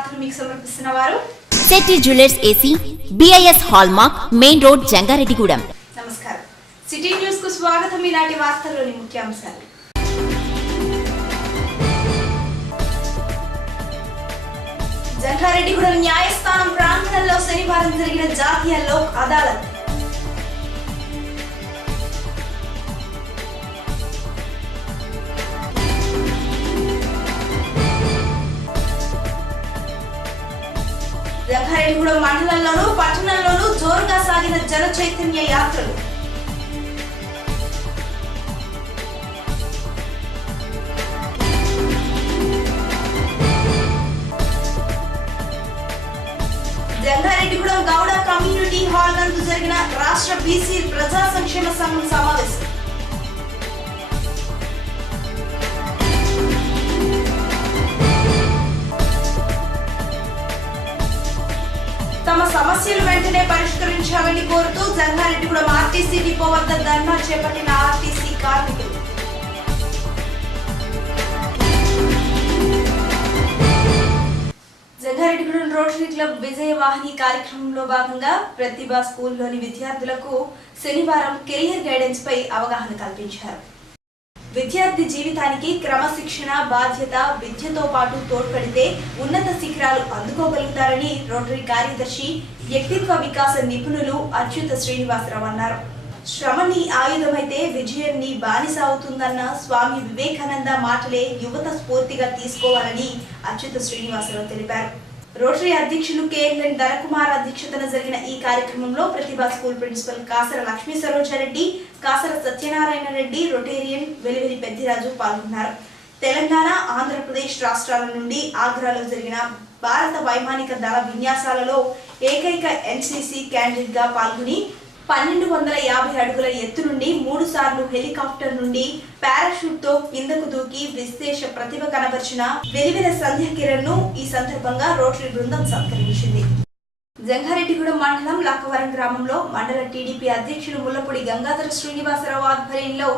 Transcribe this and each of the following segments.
వార్తలు మీకు సమర్పిస్తున్నవారు Setti jewellers AC BIS hallmark main road Jangareddygudem. నమస్కారం. సిటీ న్యూస్ కు స్వాగతం. ఈనాటి వార్తల్లోని ముఖ్యాంశాలు. జంగారెడ్డిగూడెం న్యాయస్థానం ప్రాంగణంలో శనివారం జరిగిన జాతీయ లోక్ అదాలత్. జంగారెడ్డిగూడెం మండలంలోనూ పట్టణంలోనూ జోరుగా సాగిన జన చైతన్య యాత్రలు. జంగారెడ్డిగూడెం గౌడ కమ్యూనిటీ హాల్ నందు జరిగిన రాష్ట్ర బీసీ ప్రజా సంక్షేమ సంఘం సమావేశం. తమ సమస్యలు వెంటనే పరిష్కరించాలని కోరుతూ జంగారెడ్డిగూడెం ఆర్టీసీ డిపో వద్ద ధర్నా చేపట్టిన ఆర్టీసీ కార్మికులు. జంగారెడ్డిగూడెం రోటరీ క్లబ్ విజయవాహిని కార్యక్రమంలో భాగంగా ప్రతిభా స్కూల్లోని విద్యార్థులకు శనివారం కెరియర్ గైడెన్స్ పై అవగాహన కల్పించారు. విద్యార్థి జీవితానికి క్రమశిక్షణ, బాధ్యత, విద్యతో పాటు తోడ్పడితే ఉన్నత శిఖరాలు అందుకోగలుగుతారని రోటరీ కార్యదర్శి, వ్యక్తిత్వ వికాస నిపుణులు అచ్యుత శ్రీనివాసరావు అన్నారు. శ్రమని ఆయుధమైతే విజయాన్ని బానిస అవుతుందన్న స్వామి వివేకానంద మాటలే యువత స్ఫూర్తిగా తీసుకోవాలని అచ్యుత శ్రీనివాసరావు తెలిపారు. రోటరీ అధ్యక్షులు కేఎల్ఎన్ ధనకుమార్ అధ్యక్షతన జరిగిన ఈ కార్యక్రమంలో Pratibha school principal Kasara Lakshmi Sarojareddy, Kasara Satyanarayana Reddy, rotarian Velivela Peddiraju పాల్గొన్నారు. తెలంగాణ, ఆంధ్రప్రదేశ్ రాష్ట్రాల నుండి ఆగ్రాలో జరిగిన భారత వైమానిక దళ విన్యాసాలలో ఏకైక ఎన్సీసీ క్యాండిడేట్ గా పాల్గొని 1250 అడుగుల ఎత్తు నుండి 3 సార్లు హెలికాప్టర్ నుండి పారాషూట్ తో కిందకు దూకి విశేష ప్రతిభ కనబర్చిన వెలివెల సంధ్య కిరణ్ ను ఈ సందర్భంగా రోటరీ బృందం సత్కరించింది. జంగారెడ్డిగూడెం మండలం లక్కవరం గ్రామంలో మండల టీడీపీ అధ్యక్షులు ముల్లపూడి గంగాధర శ్రీనివాసరావు ఆధ్వర్యంలో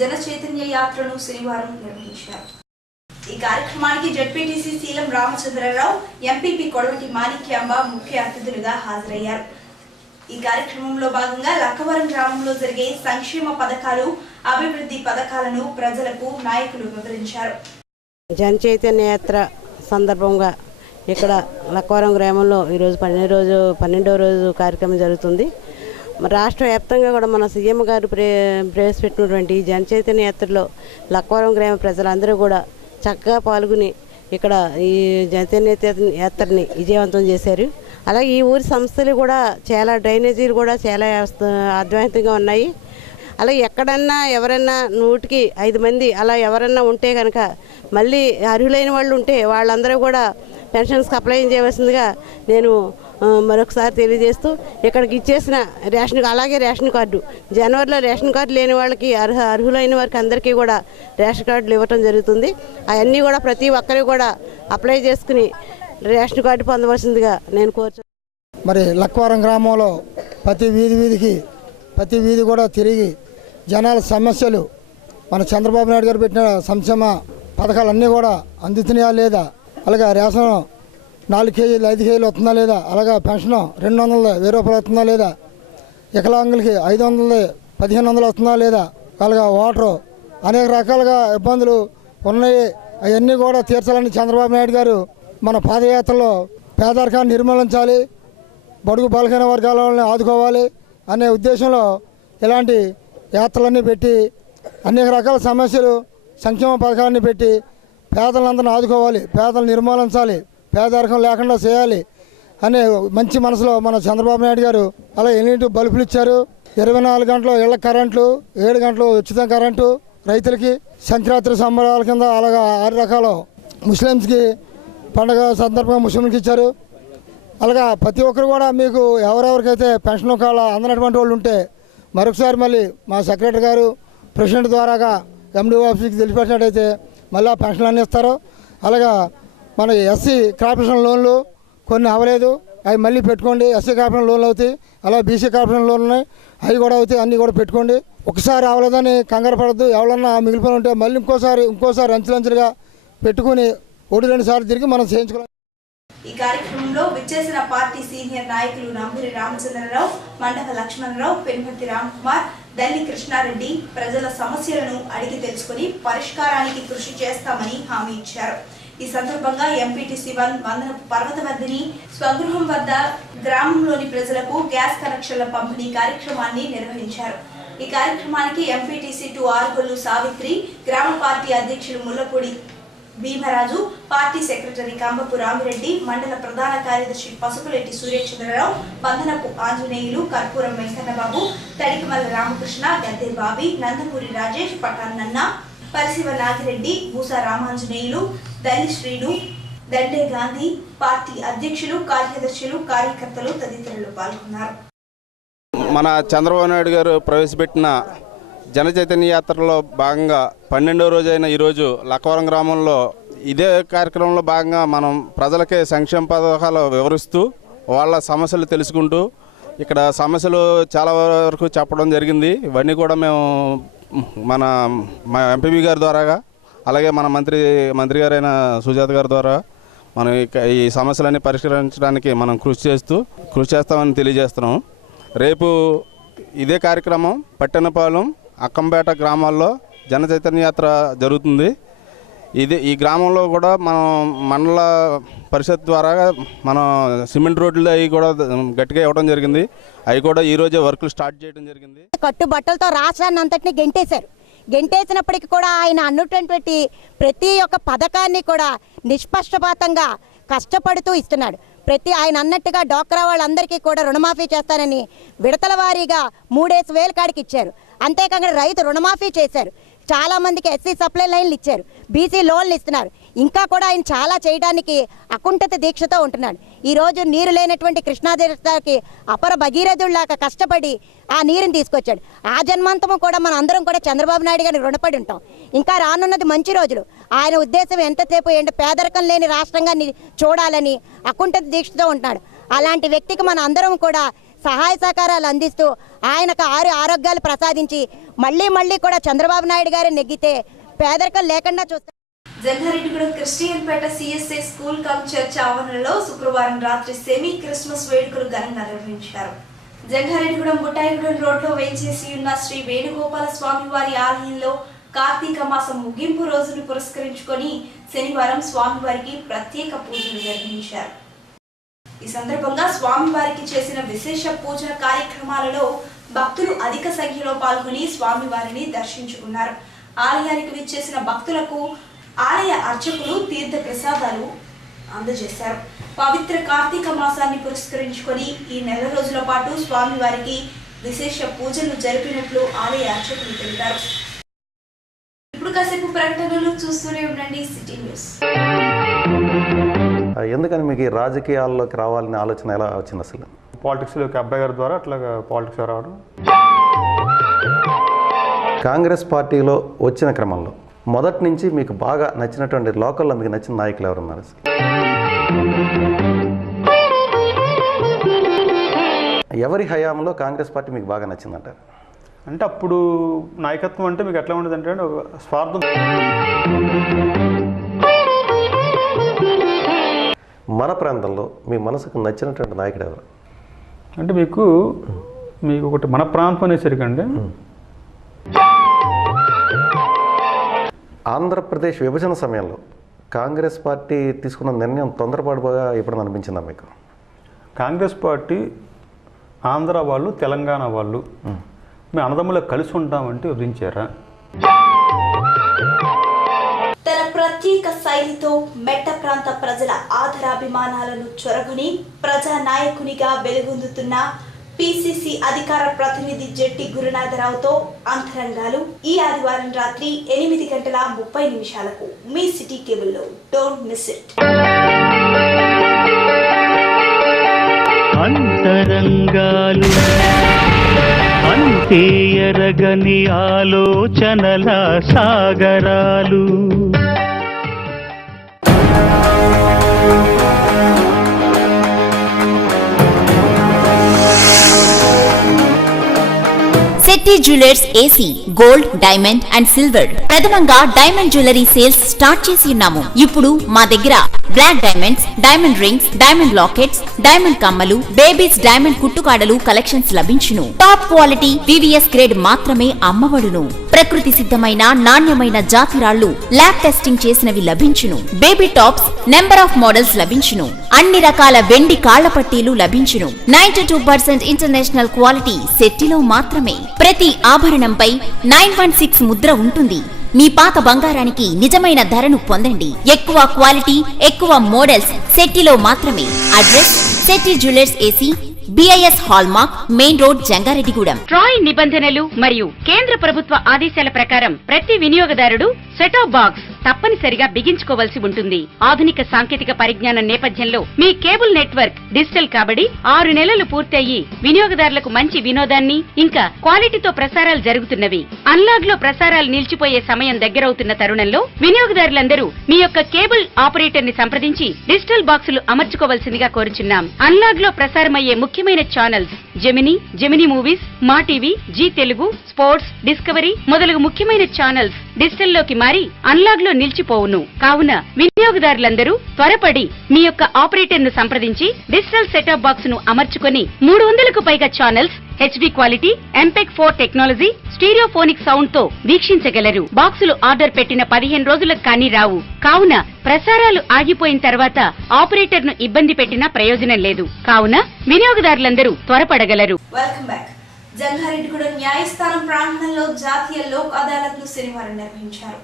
జన చైతన్య యాత్రను శనివారం నిర్వహించారు. ఈ కార్యక్రమానికి జడ్పీటీసీ శీలం రామచంద్రరావు, ఎంపీపీ కొడవటి మాణిక్యాంబ ముఖ్య అతిథులుగా హాజరయ్యారు. ఈ కార్యక్రమంలో భాగంగా లక్కవరం గ్రామంలో జరిగే సంక్షేమ పథకాలు, అభివృద్ధి పథకాలను ప్రజలకు నాయకులు వివరించారు. జన చైతన్య యాత్ర సందర్భంగా ఇక్కడ లక్కవరం గ్రామంలో ఈరోజు 12వ రోజు కార్యక్రమం జరుగుతుంది. రాష్ట్ర వ్యాప్తంగా కూడా మన సీఎం గారు ప్రవేశపెట్టినటువంటి జన చైతన్య యాత్రలో లక్కవరం గ్రామ ప్రజలందరూ కూడా చక్కగా పాల్గొని ఇక్కడ ఈ చైతన్య యాత్రని విజయవంతం చేశారు. అలాగే ఈ ఊరి సంస్థలు కూడా చాలా డ్రైనేజీలు కూడా చాలా అద్వైతంగా ఉన్నాయి. అలాగే ఎక్కడన్నా ఎవరన్నా 100కి 5 మంది అలా ఎవరన్నా ఉంటే కనుక మళ్ళీ అర్హులైన వాళ్ళు ఉంటే వాళ్ళందరూ కూడా పెన్షన్స్కి అప్లై చేయవలసిందిగా నేను మరొకసారి తెలియజేస్తూ ఇక్కడికి ఇచ్చేసిన అలాగే రేషన్ కార్డు జనవరిలో రేషన్ కార్డు లేని వాళ్ళకి అర్హులైన వారికి అందరికీ కూడా రేషన్ కార్డులు ఇవ్వటం జరుగుతుంది. అవన్నీ కూడా ప్రతి ఒక్కరు కూడా అప్లై చేసుకుని రేషన్ కార్డు పొందవలసిందిగా నేను కోరుతున్నాను. మరి లక్కవరం గ్రామంలో ప్రతి వీధి కూడా తిరిగి జనాల సమస్యలు మన చంద్రబాబు నాయుడు గారు పెట్టిన సంక్షేమ పథకాలన్నీ కూడా అందుతున్నాయా లేదా, అలాగే రేషన్ 4 కేజీలు 5 కేజీలు వస్తుందా లేదా, అలాగే పెన్షన్ 210 రూపాయలు వస్తుందా లేదా, వికలాంగులకి 500 1500 వస్తుందా లేదా, అలాగే వాటరు అనేక రకాలుగా ఇబ్బందులు ఉన్నాయి. అవన్నీ కూడా తీర్చాలని చంద్రబాబు నాయుడు గారు మన పాదయాత్రలో పేదరికాన్ని నిర్మూలించాలి, బడుగు బలహీన వర్గాల వాళ్ళని ఆదుకోవాలి అనే ఉద్దేశంలో ఇలాంటి యాత్రలన్నీ పెట్టి అనేక రకాల సమస్యలు సంక్షేమ పథకాలన్నీ పెట్టి పేదలందరినీ ఆదుకోవాలి, పేదలను నిర్మూలించాలి, పేదరికం లేకుండా చేయాలి అనే మంచి మనసులో మన చంద్రబాబు నాయుడు గారు అలా ఎన్నింటి బల్బులు ఇచ్చారు. 24 గంటలు ఇళ్ల కరెంట్లు, 7 గంటలు ఉచిత కరెంటు రైతులకి, సంక్రాంతి సంబరాల కింద అలాగా 6 రకాలు ముస్లిమ్స్కి పండగ సందర్భంగా ముస్లింలకు ఇచ్చారు. అలాగా ప్రతి ఒక్కరు కూడా మీకు ఎవరెవరికైతే పెన్షన్ కాల అందనటువంటి వాళ్ళు ఉంటే మరొకసారి మళ్ళీ మా సెక్రటరీ గారు ప్రెసిడెంట్ ద్వారాగా ఎండి ఆఫీస్కి తెలిసిపెట్టినట్టయితే మళ్ళీ పెన్షన్లు అన్నీ ఇస్తారు. అలాగా మన ఎస్సీ కార్పొరేషన్ లోన్లు కొన్ని అవ్వలేదు, అవి మళ్ళీ పెట్టుకోండి. ఎస్సీ కార్పొరేషన్ లోన్లు అవుతాయి, అలా బీసీ కార్పొరేషన్ లోన్లు ఉన్నాయి, అవి కూడా అవుతాయి. అన్నీ కూడా పెట్టుకోండి. ఒకసారి అవ్వలేదని కంగారు పడద్దు. ఎవరన్నా మిగిలిపోయి ఉంటే మళ్ళీ ఇంకోసారి అంచులంచులుగా పెట్టుకుని 1-2 సార్లు తిరిగి మనం చేయించుకోవాలి. ఈ కార్యక్రమంలో విచ్చేసిన పార్టీ సీనియర్ నాయకులు నంబూరి రామచంద్రరావు, మండవ లక్ష్మణరావు, పెనుమతి రామ్కుమార్, దల్లి కృష్ణారెడ్డి ప్రజల సమస్యలను అడిగి తెలుసుకుని పరిష్కారానికి కృషి చేస్తామని హామీ ఇచ్చారు. ఈ సందర్భంగా ఎంపీటీసీ 1 వందనపు పర్వతవర్ధిని స్వగృహం వద్ద గ్రామంలోని ప్రజలకు గ్యాస్ కనెక్షన్ల పంపిణీ కార్యక్రమాన్ని నిర్వహించారు. ఈ కార్యక్రమానికి ఎంపీటీసీ 2 ఆర్గొల్లు సావిత్రి, గ్రామ పార్టీ అధ్యక్షులు ముల్లపూడి భీమరాజు, పార్టీ సెక్రటరీ కంబపు రామిరెడ్డి, మండల ప్రధాన కార్యదర్శి పసుపులెట్టి సూర్యచంద్రరావు, వందనపు ఆంజనేయులు, కర్పూరం వెంకన్నబాబు, తడికిమల్ల రామకృష్ణ, గద్దె బాబి, నందమూరి రాజేష్, పటాన్నన్న, పరిశివ నాగిరెడ్డి, భూసా రామాంజనేయులు, దల్లి శ్రీను, దండే గాంధీ, పార్టీ అధ్యక్షులు, కార్యదర్శులు, కార్యకర్తలు తదితరులు పాల్గొన్నారు. మన చంద్రబాబు నాయుడు గారు ప్రవేశపెట్టిన జన చైతన్య యాత్రలో భాగంగా 12వ రోజైన ఈరోజు లక్కవరం గ్రామంలో ఇదే కార్యక్రమంలో భాగంగా మనం ప్రజలకే సంక్షేమ పథకాలు వివరిస్తూ వాళ్ళ సమస్యలు తెలుసుకుంటూ ఇక్కడ సమస్యలు చాలా వరకు చెప్పడం జరిగింది. ఇవన్నీ కూడా మేము మా ఎంపీబీ గారి ద్వారాగా, అలాగే మన మంత్రి గారైన సుజాత గారి ద్వారా మనం ఈ సమస్యలన్నీ పరిష్కరించడానికి మనం కృషి చేస్తామని తెలియజేస్తున్నాం. రేపు ఇదే కార్యక్రమం పట్టెనపాలెం, అక్కంపేట గ్రామాల్లో జన చైతన్య యాత్ర జరుగుతుంది. ఈ గ్రామంలో కూడా మనం మండల పరిషత్ ద్వారా మనం సిమెంట్ రోడ్లు అవి కూడా గట్టిగా ఇవ్వడం జరిగింది. అవి కూడా ఈరోజే వర్కులు స్టార్ట్ చేయడం జరిగింది. కట్టుబట్టలతో రాష్ట్రాన్ని అంతటినీ గెంటేసినప్పటికీ కూడా ఆయన అన్నటువంటి ప్రతి ఒక్క పథకాన్ని కూడా నిష్పక్షపాతంగా కష్టపడుతూ ఇస్తున్నాడు. ఆయన అన్నట్టుగా డోక్రా వాళ్ళందరికీ కూడా రుణమాఫీ చేస్తానని విడతల వారీగా 3,000 కాడికి ఇచ్చారు. అంతేకాకుండా రైతు రుణమాఫీ చేశారు. చాలామందికి ఎస్సీ సప్లై లైన్లు ఇచ్చారు, బీసీ లోన్లు ఇస్తున్నారు. ఇంకా కూడా ఆయన చాలా చేయడానికి అకుంఠిత దీక్షతో ఉంటున్నాడు. ఈరోజు నీరు లేనటువంటి కృష్ణాదేవికి అపర భగీరథుల్లాగా కష్టపడి ఆ నీరుని తీసుకొచ్చాడు. ఆ జన్మాంతము కూడా మన అందరం కూడా చంద్రబాబు నాయుడు గారిని రుణపడి ఉంటాం. ఇంకా రానున్నది మంచి రోజులు. ఆయన ఉద్దేశం ఎంతసేపు పేదరికం లేని రాష్ట్రంగా చూడాలని అకుంఠిత దీక్షతో ఉంటున్నాడు. అలాంటి వ్యక్తికి మన అందరం కూడా సహాయ సహకారాలు అందిస్తూ ఆయనకు ఆరోగ్యాలు ప్రసాదించి మళ్ళీ కూడా చంద్రబాబు నాయుడు గారు నెగ్గితే పేదరికం లేకుండా చూస్తారు. Jangareddygudem Christianpet CSI school cum church ఆవరణలో శుక్రవారం రాత్రి సెమీ క్రిస్మస్ వేడుకలు ఘనంగా నిర్వహించారు. జంగారెడ్డిగూడెం బుట్టాయిగూడెం రోడ్లో వేంచేసి ఉన్న శ్రీ వేణుగోపాల స్వామి వారి ఆలయంలో కార్తీక మాసం ముగింపు రోజును పురస్కరించుకొని శనివారం స్వామివారికి ప్రత్యేక పూజలు నిర్వహించారు. ఈ సందర్భంగా స్వామివారికి చేసిన విశేష పూజ కార్యక్రమాలలో భక్తులు అధిక సంఖ్యలో పాల్గొని స్వామివారిని దర్శించుకున్నారు. ఆలయానికి విచ్చేసిన భక్తులకు ఆలయ అర్చకులు తీర్థ ప్రసాదాలు అందజేశారు. పవిత్ర కార్తీక మాసాన్ని పురస్కరించుకొని ఈ నెల రోజుల పాటు స్వామివారికి విశేష పూజలు జరిపినట్లు ఆలయ అర్చకులు తెలిపారు. ఇప్పుడు కాసేపు ప్రకటనలు చూస్తూనే ఉండండి సిటీ న్యూస్. ఎందుకని మీకు రాజకీయాల్లోకి రావాలనే ఆలోచన ఎలా వచ్చింది? అసలు పాలిటిక్స్లోకి అబ్బాయి గారి ద్వారా అట్లా పాలిటిక్స్ రావడం. కాంగ్రెస్ పార్టీలో వచ్చిన క్రమంలో మొదటి నుంచి మీకు బాగా నచ్చినటువంటి లోకల్లో మీకు నచ్చిన నాయకులు ఎవరున్నారు? ఎవరి హయాంలో కాంగ్రెస్ పార్టీ మీకు బాగా నచ్చిందంటారు? అంటే అప్పుడు నాయకత్వం అంటే మీకు ఎట్లా ఉండదు అంటే ఒక స్వార్థం. మన ప్రాంతంలో మీ మనసుకు నచ్చినటువంటి నాయకుడు ఎవరు? అంటే మీకు ఒకటి మన ప్రాంతం అనేసరికండి ఆంధ్రప్రదేశ్ విభజన సమయంలో కాంగ్రెస్ పార్టీ తీసుకున్న నిర్ణయం తొందరపాటుగా ఎప్పుడైనా అనిపించిందా మీకు? కాంగ్రెస్ పార్టీ ఆంధ్ర వాళ్ళు తెలంగాణ వాళ్ళు మేము అన్నదమ్ములో కలిసి ఉంటామంటే వివరించారా? తన ప్రత్యేక శైలితో మెట్ట ప్రాంత ప్రజల ఆదరాభిమానాలను చొరగొని ప్రజా నాయకునిగా వెలుగొందుతున్న పిసిసి అధికార ప్రతినిధి జెట్టి గురునాథరావుతో అంతరంగాలు ఈ ఆదివారం రాత్రి 8:30 మీ సిటీ కేబుల్లో. Don't miss it. అంతరంగాలు అంతే ఎరగని ఆలోచనల సాగరాలు. Shetty jewellers AC gold, diamond and silver. ప్రథమంగా డైమండ్ జ్యువెలరీ సేల్స్ స్టార్ట్ చేసి ఉన్నాము. ఇప్పుడు మా దగ్గర black diamonds, diamond rings, diamond lockets, diamond కమ్మలు, బేబీస్ డైమండ్ కుట్టుకాడలు కలెక్షన్స్ లభించును. టాప్ క్వాలిటీ VVS గ్రేడ్ మాత్రమే అమ్మబడును. ప్రకృతి సిద్ధమైన నాణ్యమైన జాతిరాళ్లు ల్యాబ్ టెస్టింగ్ చేసినవి లభించును. Baby tops number of models లభించును. అన్ని రకాల వెండి కాళ్ల పట్టీలు లభించును. 92% ఇంటర్నేషనల్ క్వాలిటీ శెట్టిలో మాత్రమే. ప్రతి ఆభరణంపై 916 ముద్ర ఉంటుంది. మీ పాత బంగారానికి నిజమైన ధరను పొందండి. ఎక్కువ క్వాలిటీ, ఎక్కువ మోడల్స్ శెట్టిలో మాత్రమే. Address Shetty jewellers AC, BIS hallmark, main road, Jangareddygudem. TRAI నిబంధనలు మరియు కేంద్ర ప్రభుత్వ ఆదేశాల ప్రకారం ప్రతి వినియోగదారుడు సెటాప్ బాక్స్ తప్పనిసరిగా బిగించుకోవాల్సి ఉంటుంది. ఆధునిక సాంకేతిక పరిజ్ఞానం నేపథ్యంలో మీ కేబుల్ నెట్వర్క్ డిజిటల్ కాబడి 6 నెలలు పూర్తయి వినియోగదారులకు మంచి వినోదాన్ని ఇంకా క్వాలిటీతో ప్రసారాలు జరుగుతున్నవి. అన్లాగ్ లో ప్రసారాలు నిలిచిపోయే సమయం దగ్గరవుతున్న తరుణంలో వినియోగదారులందరూ మీ యొక్క కేబుల్ ఆపరేటర్ ని సంప్రదించి డిజిటల్ బాక్సులు అమర్చుకోవాల్సిందిగా కోరుచున్నాం. అన్లాగ్ లో ప్రసారమయ్యే ముఖ్యమైన channels Gemini Movies, Maa TV, Zee Telugu, Sports, Discovery మొదలగు ముఖ్యమైన ఛానల్స్ డిజిటల్లోకి మారి అన్లాగ్ లో నిలిచిపోవును. కావున వినియోగదారులందరూ త్వరపడి మీ యొక్క ఆపరేటర్ ను సంప్రదించి డిజిటల్ సెటప్ బాక్స్ ను అమర్చుకొని 300కు పైగా channels HD quality, MPEG 4 technology, stereophonic sound తో వీక్షించగలరు. బాక్సులు ఆర్డర్ పెట్టిన 15 రోజులకు కానీ రావు. కావున ప్రసారాలు ఆగిపోయిన తర్వాత ఆపరేటర్ ను ఇబ్బంది పెట్టినా ప్రయోజనం లేదు. కావున వినియోగదారులందరూ త్వరపడగలరు. Welcome back. జంగారెడ్డిగూడెం న్యాయస్థానం ప్రాంగణంలో జాతీయ లోక్ అదాలత్ ను శనివారం నిర్వహించారు.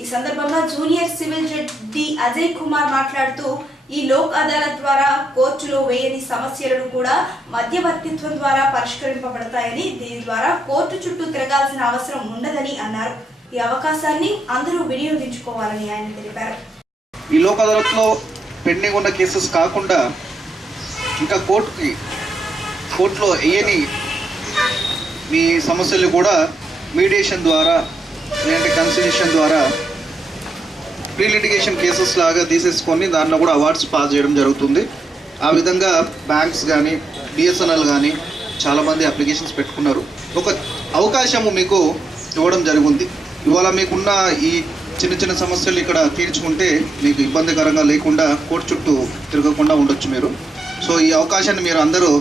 ఈ సందర్భంగా junior civil judge D Ajay Kumar మాట్లాడుతూ ఈ లోక్ అదాలత్ ద్వారా కోర్టులో వేయని సమస్యలను కూడా మధ్యవర్తిత్వం ద్వారా పరిష్కరింపబడతాయని, దీని ద్వారా కోర్టు చుట్టూ తిరగాల్సిన అవసరం ఉండదని అన్నారు. ఈ అవకాశాన్ని అందరూ వినియోగించుకోవాలని ఆయన తెలిపారు. ఈ లోక్ అదాలత్లో పెండింగ్ ఉన్న కేసెస్ కాకుండా ఇంకా కోర్టులో వేయని మీ సమస్యలు కూడా మీడియేషన్ ద్వారా లేదంటే కన్సిలేషన్ ద్వారా ప్రీ లిటిగేషన్ కేసెస్ లాగా తీసేసుకొని దాంట్లో కూడా అవార్డ్స్ పాస్ చేయడం జరుగుతుంది. ఆ విధంగా బ్యాంక్స్ కానీ BSNL కానీ చాలామంది అప్లికేషన్స్ పెట్టుకున్నారు. ఒక అవకాశము మీకు ఇవ్వడం జరిగింది. ఇవాళ మీకున్న ఈ చిన్న చిన్న సమస్యలు ఇక్కడ తీర్చుకుంటే మీకు ఇబ్బందికరంగా లేకుండా కోర్టు చుట్టూ తిరగకుండా ఉండొచ్చు మీరు. సో ఈ అవకాశాన్ని మీరు అందరూ.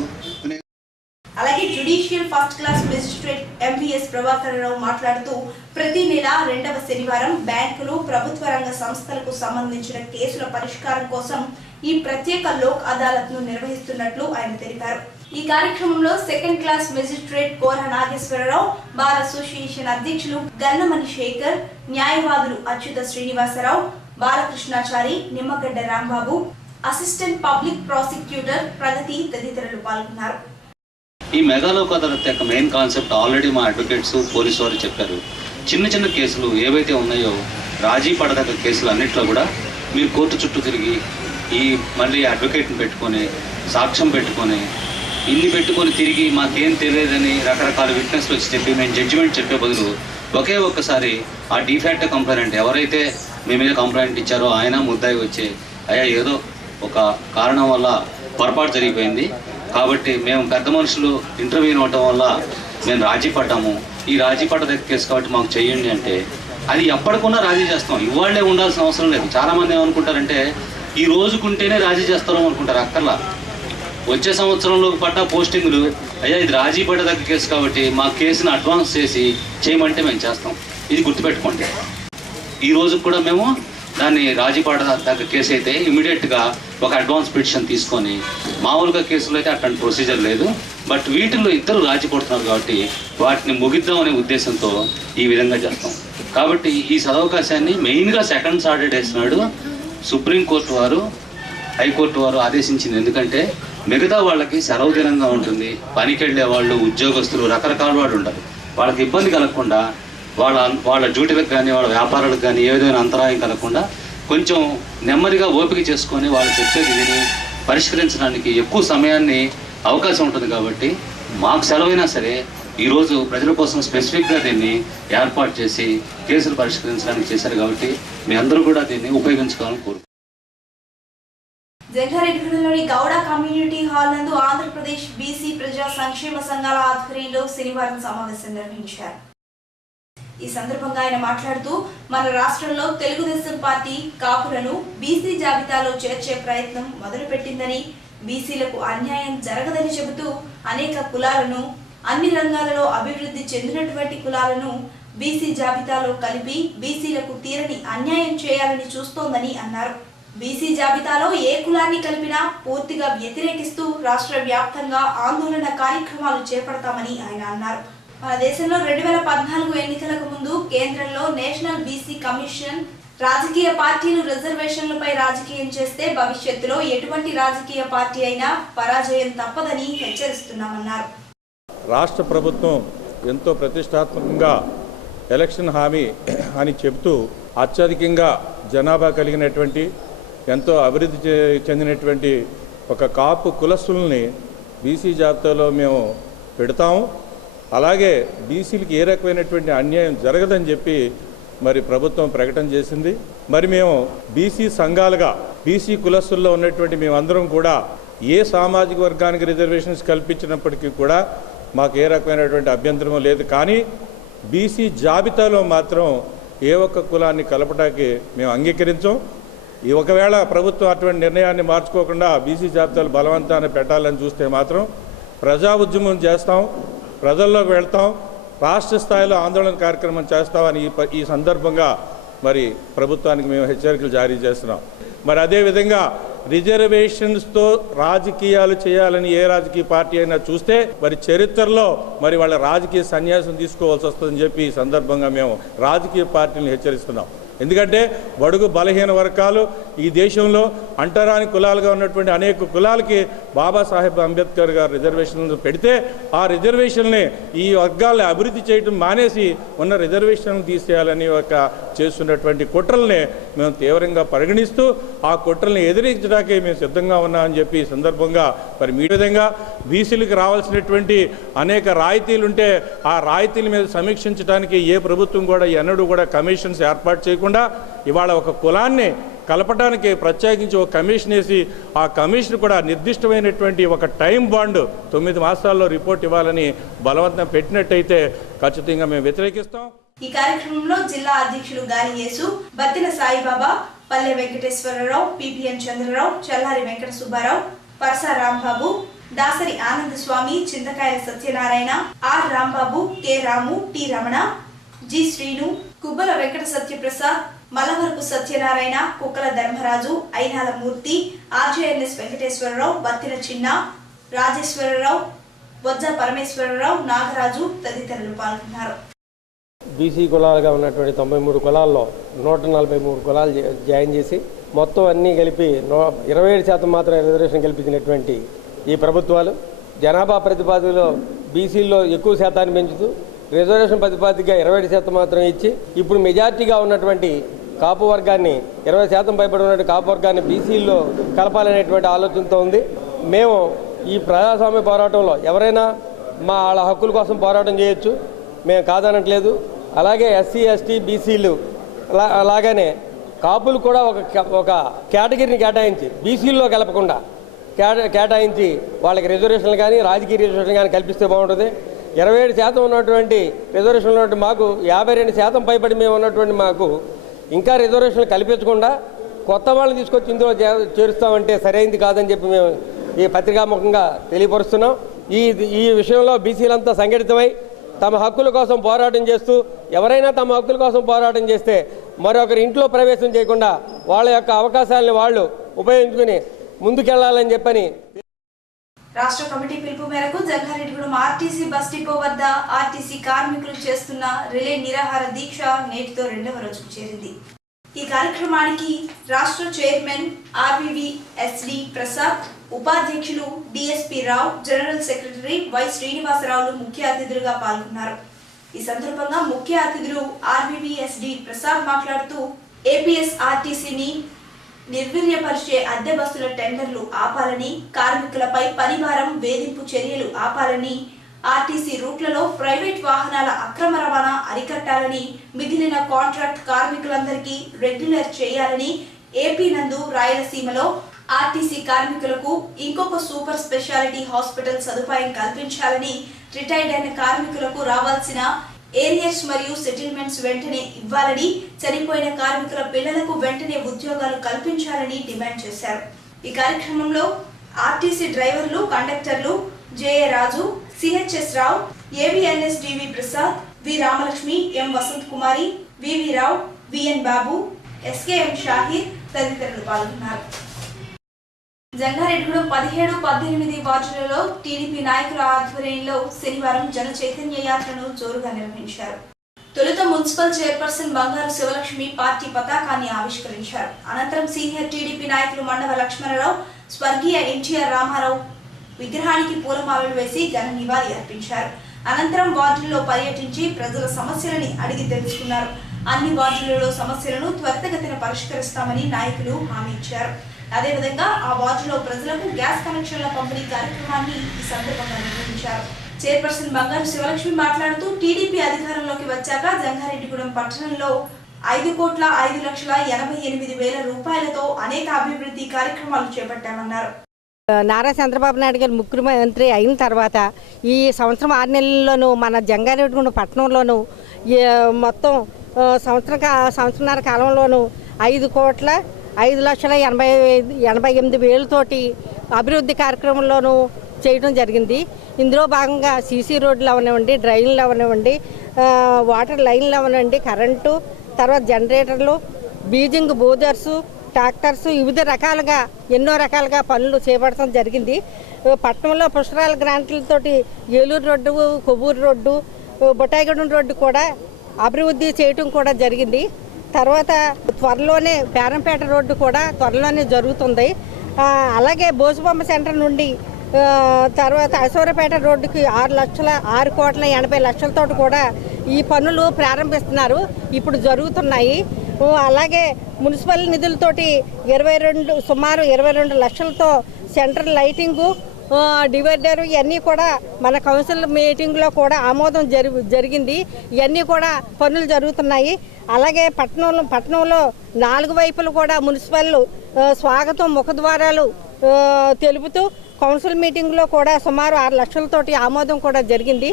అలాగే judicial first class magistrate MVS Prabhakar Rao మాట్లాడుతూ ప్రతి నెల 2వ శనివారం బ్యాంకులు, ప్రభుత్వ రంగ సంస్థలకు సంబంధించిన కేసుల పరిష్కారం కోసం ఈ ప్రత్యేక లోక్ అదాలత్ ను నిర్వహిస్తున్నట్లు ఆయన తెలిపారు. ఈ కార్యక్రమంలో సెకండ్ క్లాస్ మెజిస్ట్రేట్ కోర నాగేశ్వరరావు, బార్ అసోసియేషన్ అధ్యక్షులు గన్నమణి శేఖర్, న్యాయవాదులు Achyuta Srinivasarao, Balakrishnachari, Nimmagadda Rambabu, assistant public prosecutor Pragati తదితరులు పాల్గొన్నారు. ఈ మెగా లోక్ అదాలత్ యొక్క మెయిన్ కాన్సెప్ట్ ఆల్రెడీ మా అడ్వకేట్స్, పోలీసు వారు చెప్పారు. చిన్న చిన్న కేసులు ఏవైతే ఉన్నాయో రాజీ పడదగ్గ కేసులు అన్నింటిలో కూడా మీరు కోర్టు చుట్టూ తిరిగి మళ్ళీ అడ్వకేట్ని పెట్టుకొని సాక్ష్యం పెట్టుకొని ఇన్ని పెట్టుకొని తిరిగి మాకేం తెలియదని రకరకాల విట్నెస్లు వచ్చి చెప్పి మేము జడ్జిమెంట్ చెప్పే బదులు ఒకే ఒక్కసారి ఆ డిఫాక్ట్ కంప్లైంట్ ఎవరైతే మీ మీద కంప్లైంట్ ఇచ్చారో ఆయన ముద్దాయి వచ్చి అయ్యా ఏదో ఒక కారణం వల్ల పొరపాటు జరిగిపోయింది కాబట్టి మేము పెద్ద మనుషులు ఇంటర్వ్యూ ఇవ్వటం వల్ల మేము రాజీ పడ్డాము, ఈ రాజీ పడ్డ దగ్గర కేసు కాబట్టి మాకు చెయ్యండి అంటే అది ఎప్పటికున్నా రాజీ చేస్తాం. ఇవాళ్లే ఉండాల్సిన అవసరం లేదు. చాలామంది ఏమనుకుంటారంటే ఈ రోజుకుంటేనే రాజీ చేస్తారో అనుకుంటారు. అక్కర్లా వచ్చే సంవత్సరంలో పడ్డ పోస్టింగ్లు అయ్యా ఇది రాజీ పడ్డ దగ్గర కేసు కాబట్టి మా కేసును అడ్వాన్స్ చేసి చేయమంటే మేము చేస్తాం. ఇది గుర్తుపెట్టుకోండి. ఈ రోజు కూడా మేము దాన్ని రాజీ పడదగ్గ కేసు అయితే ఇమీడియట్గా ఒక అడ్వాన్స్ పిటిషన్ తీసుకొని, మామూలుగా కేసులో అయితే అట్లాంటి ప్రొసీజర్ లేదు. బట్ వీటిల్లో ఇద్దరు రాజీ పడుతున్నారు కాబట్టి వాటిని ముగిద్దామనే ఉద్దేశంతో ఈ విధంగా చేస్తాం. కాబట్టి ఈ సదవకాశాన్ని మెయిన్గా సెకండ్ సాటర్డేస్ నాడు సుప్రీంకోర్టు వారు, హైకోర్టు వారు ఆదేశించింది. ఎందుకంటే మిగతా వాళ్ళకి సెలవు దినంగా ఉంటుంది, పనికి వెళ్ళే వాళ్ళు, ఉద్యోగస్తులు, రకరకాల వాళ్ళు ఉంటారు. వాళ్ళకి ఇబ్బంది కలగకుండా వాళ్ళ డ్యూటీలకు కానీ వాళ్ళ వ్యాపారాలకు కానీ ఏ విధమైన అంతరాయం కలగకుండా కొంచెం నెమ్మదిగా ఓపిక చేసుకొని వాళ్ళు చెప్పేది విని పరిష్కరించడానికి ఎక్కువ సమయాన్ని అవకాశం ఉంటుంది. కాబట్టి మాకు సెలవైనా సరే ఈరోజు ప్రజల కోసం స్పెసిఫిక్గా దీన్ని ఏర్పాటు చేసి కేసులు పరిష్కరించడానికి చేశారు. కాబట్టి మీ అందరూ కూడా దీన్ని ఉపయోగించుకోవాలని కోరుకుంటున్నాను. జంగారెడ్డిగూడెంలోని గౌడ కమ్యూనిటీ హాల్ నందు ఆంధ్రప్రదేశ్ బీసీ ప్రజా సంక్షేమ సంఘాల ఆధ్వర్యంలో శనివారం సమావేశం నిర్వహించారు. ఈ సందర్భంగా ఆయన మాట్లాడుతూ మన రాష్ట్రంలో తెలుగుదేశం పార్టీ కాపులను బీసీ జాబితాలో చేర్చే ప్రయత్నం మొదలుపెట్టిందని, బీసీలకు అన్యాయం జరగదని చెబుతూ అనేక కులాలను, అన్ని రంగాలలో అభివృద్ధి చెందినటువంటి కులాలను బీసీ జాబితాలో కలిపి బీసీలకు తీరని అన్యాయం చేయాలని చూస్తోందని అన్నారు. బీసీ జాబితాలో ఏ కులాన్ని కలిపినా పూర్తిగా వ్యతిరేకిస్తూ రాష్ట్ర వ్యాప్తంగా ఆందోళన కార్యక్రమాలు చేపడతామని ఆయన అన్నారు. మన దేశంలో 2014 ఎన్నికలకు ముందు కేంద్రంలో నేషనల్ బీసీ కమిషన్ రాజకీయ పార్టీలు రిజర్వేషన్లపై రాజకీయం చేస్తే భవిష్యత్తులో ఎటువంటి రాజకీయ పార్టీ అయినా పరాజయం తప్పదని హెచ్చరిస్తున్నామన్నారు. రాష్ట్ర ప్రభుత్వం ఎంతో ప్రతిష్టాత్మకంగా ఎలక్షన్ హామీ అని చెబుతూ అత్యధికంగా జనాభా కలిగినటువంటి ఎంతో అభివృద్ధి చెందినటువంటి ఒక కాపు కులస్తుల్ని బీసీ జాబితాలో మేము పెడతాము. అలాగే బీసీలకి ఏ రకమైనటువంటి అన్యాయం జరగదని చెప్పి మరి ప్రభుత్వం ప్రకటన చేసింది. మరి మేము బీసీ సంఘాలుగా బీసీ కులస్తుల్లో ఉన్నటువంటి మేమందరం కూడా ఏ సామాజిక వర్గానికి రిజర్వేషన్స్ కల్పించినప్పటికీ కూడా మాకు ఏ రకమైనటువంటి అభ్యంతరం లేదు. కానీ బీసీ జాబితాలో మాత్రం ఏ ఒక్క కులాన్ని కలపడానికి మేము అంగీకరించాం. ఒకవేళ ప్రభుత్వం అటువంటి నిర్ణయాన్ని మార్చుకోకుండా బీసీ జాబితాలు బలవంతాన్ని పెట్టాలని చూస్తే మాత్రం ప్రజా ఉద్యమం చేస్తాం, ప్రజల్లోకి వెళ్తాం, రాష్ట్ర స్థాయిలో ఆందోళన కార్యక్రమం చేస్తామని ఈ సందర్భంగా మరి ప్రభుత్వానికి మేము హెచ్చరికలు జారీ చేస్తున్నాం. మరి అదేవిధంగా రిజర్వేషన్స్తో రాజకీయాలు చేయాలని ఏ రాజకీయ పార్టీ అయినా చూస్తే మరి చరిత్రలో మరి వాళ్ళ రాజకీయ సన్యాసం తీసుకోవాల్సి వస్తుందని చెప్పి ఈ సందర్భంగా మేము రాజకీయ పార్టీలను హెచ్చరిస్తున్నాం. ఎందుకంటే బడుగు బలహీన వర్గాలు ఈ దేశంలో అంటరాని కులాలుగా ఉన్నటువంటి అనేక కులాలకి బాబాసాహెబ్ అంబేద్కర్ గారు రిజర్వేషన్లు పెడితే ఆ రిజర్వేషన్ని ఈ వర్గాల్ని అభివృద్ధి చేయడం మానేసి ఉన్న రిజర్వేషన్లు తీసేయాలని చేస్తున్నటువంటి కుట్రల్ని మేము తీవ్రంగా పరిగణిస్తూ ఆ కుట్రల్ని ఎదిరించడానికి మేము సిద్ధంగా ఉన్నామని చెప్పి ఈ సందర్భంగా మరి మీ విధంగా బీసీలకు రావాల్సినటువంటి అనేక రాయితీలు ఉంటే ఆ రాయితీల మీద సమీక్షించడానికి ఏ ప్రభుత్వం కూడా ఎన్నడూ కూడా కమిషన్స్ ఏర్పాటు చేయకుండా ఇవాళ ఒక కులాన్ని కలపడానికి ప్రత్యేకించి ఒక కమిషన్ వేసి ఆ కమిషన్ కూడా నిర్దిష్టమైనటువంటి ఒక టైం బాండ్ 9 మాసాల్లో రిపోర్ట్ ఇవ్వాలని బలవంతం పెట్టినట్టయితే ఖచ్చితంగా మేము వ్యతిరేకిస్తాం. ఈ కార్యక్రమంలో జిల్లా అధ్యక్షులు గాలి యేసు, బత్తిన సాయిబాబా, పల్లె వెంకటేశ్వరరావు, పిపిఎన్ చంద్రరావు, చల్లారి Venkata Subbarao, Parasa Rambabu, Dasari Ananda Swamy, Chintakayala Satyanarayana, R Rambabu, K Ramu, T Ramana, G Srinu, Kubbala Venkata Satyaprasad, Malavarapu Satyanarayana, Kukkala Dharmaraju, Ainala మూర్తి, ఆర్జేఎన్ఎస్ వెంకటేశ్వరరావు, బత్తిన చిన్న, రాజేశ్వరరావు, బొజ్జ పరమేశ్వరరావు, నాగరాజు తదితరులు పాల్గొన్నారు. బీసీ కులాలుగా ఉన్నటువంటి 93 కులాల్లో 143 కులాలు జాయిన్ చేసి మొత్తం అన్నీ కలిపి 27% మాత్రం రిజర్వేషన్ కల్పించినటువంటి ఈ ప్రభుత్వాలు జనాభా ప్రతిపాదికలో బీసీల్లో ఎక్కువ శాతాన్ని పెంచుతూ రిజర్వేషన్ ప్రతిపాదికగా 27% మాత్రం ఇచ్చి ఇప్పుడు మెజార్టీగా ఉన్నటువంటి కాపు వర్గాన్ని 20% పైబడి ఉన్నటువంటి కాపు వర్గాన్ని బీసీల్లో కలపాలనేటువంటి ఆలోచనతో ఉంది. మేము ఈ ప్రజాస్వామ్య పోరాటంలో ఎవరైనా వాళ్ళ హక్కుల కోసం పోరాటం చేయొచ్చు, మేము కాదనట్లేదు. అలాగే ఎస్సీ ఎస్టీ బీసీలు అలాగనే కాపులు కూడా ఒక కేటగిరీని కేటాయించి బీసీల్లో కలపకుండా కేటాయించి వాళ్ళకి రిజర్వేషన్లు కానీ రాజకీయ రిజర్వేషన్లు కానీ కల్పిస్తే బాగుంటుంది. 27% ఉన్నటువంటి రిజర్వేషన్లు ఉన్నటువంటి మాకు 52% పైబడి మేము ఉన్నటువంటి మాకు ఇంకా రిజర్వేషన్లు కల్పించకుండా కొత్త వాళ్ళని తీసుకొచ్చి ఇందులో చేరుస్తామంటే సరైనది కాదని చెప్పి మేము ఈ పత్రికాముఖంగా తెలియపరుస్తున్నాం. ఈ విషయంలో బీసీలంతా సంఘటితమై తమ హక్కుల కోసం పోరాటం చేస్తూ ఎవరైనా తమ హక్కుల కోసం పోరాటం చేస్తే మరొకరి ఇంట్లో ప్రవేశం చేయకుండా వాళ్ళ యొక్క అవకాశాలను వాళ్ళు ఉపయోగించుకుని ముందుకెళ్లాలని చెప్పని రాష్ట్ర కమిటీ పిలుపు మేరకు జంగారెడ్డిగూడెం ఆర్టీసీ బస్ డిపో వద్ద ఆర్టీసీ కార్మికులు చేస్తున్న రిలే నిరాహార దీక్ష నేటితో 2వ రోజుకు చేరింది. ఈ కార్యక్రమానికి రాష్ట్ర చైర్మన్ ఆర్వీవీఎస్డి ప్రసాద్, ఉపాధ్యక్షులు DSP Rao, general secretary why శ్రీనివాసరావులు ముఖ్య అతిథులుగా పాల్గొన్నారు. ఈ సందర్భంగా ముఖ్య అతిథులు ఆర్వీవీఎస్డి ప్రసాద్ మాట్లాడుతూ ఏపీఎస్ ఆర్టీసీని నిర్వీర్యపరిచే అద్దె బస్సుల టెండర్లు ఆపాలని, కార్మికులపై పనిభారం వేధింపు చర్యలు ఆపాలని, ఆర్టీసీ రూట్లలో ప్రైవేట్ వాహనాల అక్రమ రవాణా అరికట్టాలని, మిగిలిన కాంట్రాక్ట్ కార్మికులందరికీ రెగ్యులర్ చేయాలని, ఏపీ నందు రాయలసీమలో ఆర్టీసీ కార్మికులకు ఇంకొక సూపర్ స్పెషాలిటీ హాస్పిటల్ సదుపాయం కల్పించాలని, రిటైర్డ్ అయిన కార్మికులకు రావాల్సిన ఏరియర్స్ మరియు సెటిల్మెంట్స్ వెంటనే ఇవ్వాలని, చనిపోయిన కార్మికుల పిల్లలకు వెంటనే ఉద్యోగాలు కల్పించాలని డిమాండ్ చేశారు. ఈ కార్యక్రమంలో ఆర్టీసీ డ్రైవర్లు, కండక్టర్లు జేఏ రాజు, సిహెచ్ఎస్ రావు, ఏవిఎన్ఎస్ డివి ప్రసాద్, వి రామలక్ష్మి, ఎం వసంత్ కుమారి, వివి రావు, విఎన్ బాబు, ఎస్కేఎం షాహీర్ తదితరులు పాల్గొన్నారు. జంగారెడ్డిగూడెం 17, 18 వార్డులలో టీడీపీ నాయకుల ఆధ్వర్యంలో శనివారం జన చైతన్య యాత్రను జోరుగా నిర్వహించారు. తొలుత మున్సిపల్ చైర్పర్సన్ బంగారు శివలక్ష్మి పార్టీ పతాకాన్ని ఆవిష్కరించారు. అనంతరం సీనియర్ టీడీపీ నాయకులు మండవ లక్ష్మణరావు స్వర్గీయ ఎన్టీఆర్ రామారావు విగ్రహానికి పూలమాలలు వేసి ఘన నివాళి అర్పించారు. అనంతరం వార్డుల్లో పర్యటించి ప్రజల సమస్యలని అడిగి తెలుసుకున్నారు. అన్ని వార్డులలో సమస్యలను త్వరితగతిన పరిష్కరిస్తామని నాయకులు హామీ ఇచ్చారు. అదేవిధంగా ఆ వార్డులో ప్రజలకు గ్యాస్ కనెక్షన్ల పంపిణీ కార్యక్రమాన్ని ఈ సందర్భంగా నిర్వహించారు. చైర్పర్సన్ బంగారు శివలక్ష్మి మాట్లాడుతూ టీడీపీ అధికారంలోకి వచ్చాక జంగారెడ్డిగూడెం పట్టణంలో 5,05,88,000 రూపాయలతో అనేక అభివృద్ధి కార్యక్రమాలు చేపట్టామన్నారు. నారా చంద్రబాబు నాయుడు గారు ముఖ్యమంత్రి అయిన తర్వాత ఈ సంవత్సరం 6 నెలల్లోనూ మన జంగారెడ్డిగూడెం పట్టణంలోనూ మొత్తం సంవత్సరంన్నర కాలంలోనూ 5,05,88,000 అభివృద్ధి కార్యక్రమంలోనూ చేయడం జరిగింది. ఇందులో భాగంగా సీసీ రోడ్లు అవనివ్వండి, డ్రైన్లు అవనివ్వండి, వాటర్ లైన్లు అవనివ్వండి, కరెంటు, తర్వాత జనరేటర్లు, బీజింగ్ బోజర్సు, ట్రాక్టర్స్, వివిధ రకాలుగా ఎన్నో రకాలుగా పనులు చేపట్టడం జరిగింది. పట్టణంలో పుష్కరాల గ్రాంట్లతోటి Eluru road, Kovvur road, Bottayigudem road కూడా అభివృద్ధి చేయటం కూడా జరిగింది. తర్వాత త్వరలోనే పేరంపేట రోడ్డు కూడా త్వరలోనే జరుగుతుంది. అలాగే బోసుబొమ్మ సెంటర్ నుండి తర్వాత అశోరపేట రోడ్డుకి 6,80,00,000 కూడా ఈ పనులు ప్రారంభిస్తున్నారు, ఇప్పుడు జరుగుతున్నాయి. అలాగే మున్సిపల్ నిధులతోటి సుమారు 22 లక్షలతో సెంట్రల్ లైటింగు, డివైడర్ ఇవన్నీ కూడా మన కౌన్సిల్ మీటింగ్లో కూడా ఆమోదం జరిగింది. ఇవన్నీ కూడా పనులు జరుగుతున్నాయి. అలాగే పట్టణంలో 4 వైపులు కూడా మున్సిపల్ స్వాగతం ముఖద్వారాలు తెలుపుతూ కౌన్సిల్ మీటింగ్లో కూడా సుమారు 6 లక్షలతోటి ఆమోదం కూడా జరిగింది.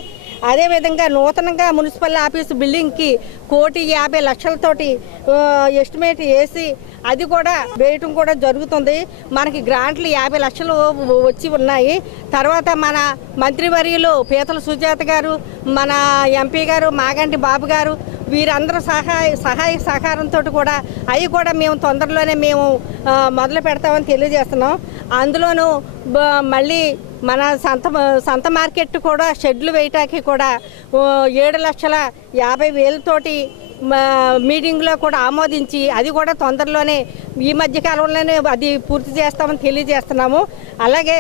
అదేవిధంగా నూతనంగా మున్సిపల్ ఆఫీసు బిల్డింగ్కి 1,50,00,000 ఎస్టిమేట్ వేసి అది కూడా వేయటం కూడా జరుగుతుంది. మనకి గ్రాంట్లు 50 లక్షలు వచ్చి ఉన్నాయి. తర్వాత మన మంత్రివర్యులు పీతల సుజాత గారు, మన ఎంపీ గారు మాగంటి బాబు గారు, వీరందరూ సహాయ సహకారంతో కూడా అవి కూడా మేము తొందరలోనే మొదలు పెడతామని తెలియజేస్తున్నాం. అందులోనూ మళ్ళీ మన సంత మార్కెట్ కూడా షెడ్లు వేయటానికి కూడా 7,50,000 మీటింగ్లో కూడా ఆమోదించి అది కూడా తొందరలోనే ఈ మధ్య కాలంలోనే అది పూర్తి చేస్తామని తెలియజేస్తున్నాము. అలాగే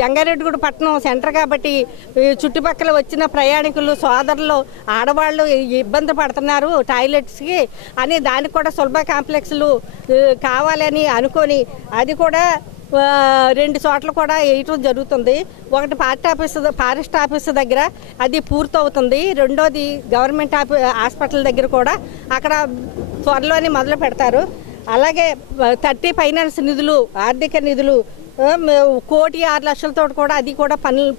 జంగారెడ్డిగూడెం పట్టణం సెంటర్ కాబట్టి చుట్టుపక్కల వచ్చిన ప్రయాణికులు, సోదరులు, ఆడవాళ్ళు ఇబ్బంది పడుతున్నారు టాయిలెట్స్కి అని, దానికి కూడా సులభ కాంప్లెక్స్లు కావాలని అనుకొని అది కూడా 2 చోట్ల కూడా వేయటం జరుగుతుంది. ఒకటి ఫారెస్ట్ ఆఫీసు దగ్గర అది పూర్తవుతుంది, రెండోది గవర్నమెంట్ హాస్పిటల్ దగ్గర కూడా అక్కడ త్వరలోనే మొదలు పెడతారు. అలాగే 30 ఫైనాన్స్ నిధులు, ఆర్థిక నిధులు 1,06,00,000 కూడా అది కూడా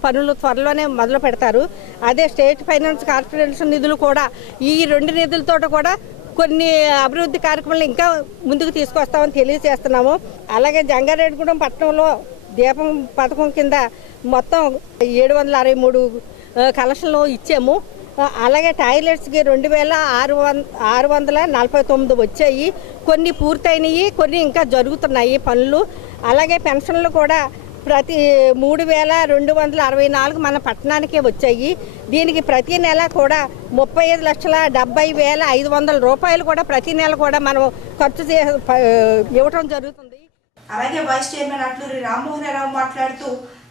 పనులు త్వరలోనే మొదలు పెడతారు. అదే స్టేట్ ఫైనాన్స్ కార్పొరేషన్ నిధులు కూడా ఈ 2 నిధులతో కూడా కొన్ని అభివృద్ధి కార్యక్రమాలు ఇంకా ముందుకు తీసుకొస్తామని తెలియజేస్తున్నాము. అలాగే జంగారెడ్డిగూడెం పట్టణంలో దీపం పథకం కింద మొత్తం 763 కలెక్షన్లు ఇచ్చాము. అలాగే టాయిలెట్స్కి 2,649 వచ్చాయి. కొన్ని పూర్తయినాయి, కొన్ని ఇంకా జరుగుతున్నాయి పనులు. అలాగే పెన్షన్లు కూడా ప్రతి 3,264 మన పట్టణానికే వచ్చాయి. దీనికి ప్రతి నెల కూడా 35,70,500 రూపాయలు కూడా ప్రతి నెల కూడా మనం ఖర్చు ఇవ్వటం జరుగుతుంది. అలాగే వైస్ చైర్మన్ అట్లూరి రామ్మోహనరావు మాట్లాడుతూ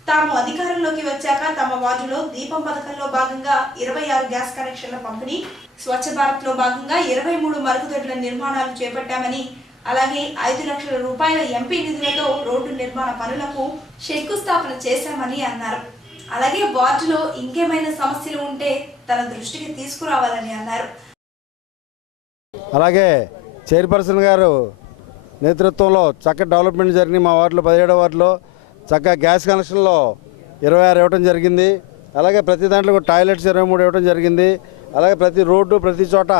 తాము అధికారంలోకి వచ్చాక తమ వార్డులో దీపం పథకంలో భాగంగా 26 గ్యాస్ కనెక్షన్ల పంపిణీ, స్వచ్ఛ భారత్ లో భాగంగా 23 మరుగుదొడ్ల నిర్మాణాలు చేపట్టామని, అలాగే 5 లక్షల రూపాయల ఎంపీ నిధులతో రోడ్డు నిర్మాణ పనులకు శంకుస్థాపన చేశామని అన్నారు. అలాగే వార్డులో ఇంకేమైనా సమస్యలు ఉంటే తన దృష్టికి తీసుకురావాలని అన్నారు. అలాగే చైర్పర్సన్ గారు నేతృత్వంలో చక్కగా డెవలప్మెంట్ జరిగింది. మా వార్డులో 17వ వార్డులో చక్కగా గ్యాస్ కనెక్షన్లో 26 ఇవ్వడం జరిగింది. అలాగే ప్రతి దాంట్లో కూడా టాయిలెట్స్ 23 ఇవ్వడం జరిగింది. అలాగే ప్రతి రోడ్డు ప్రతి చోట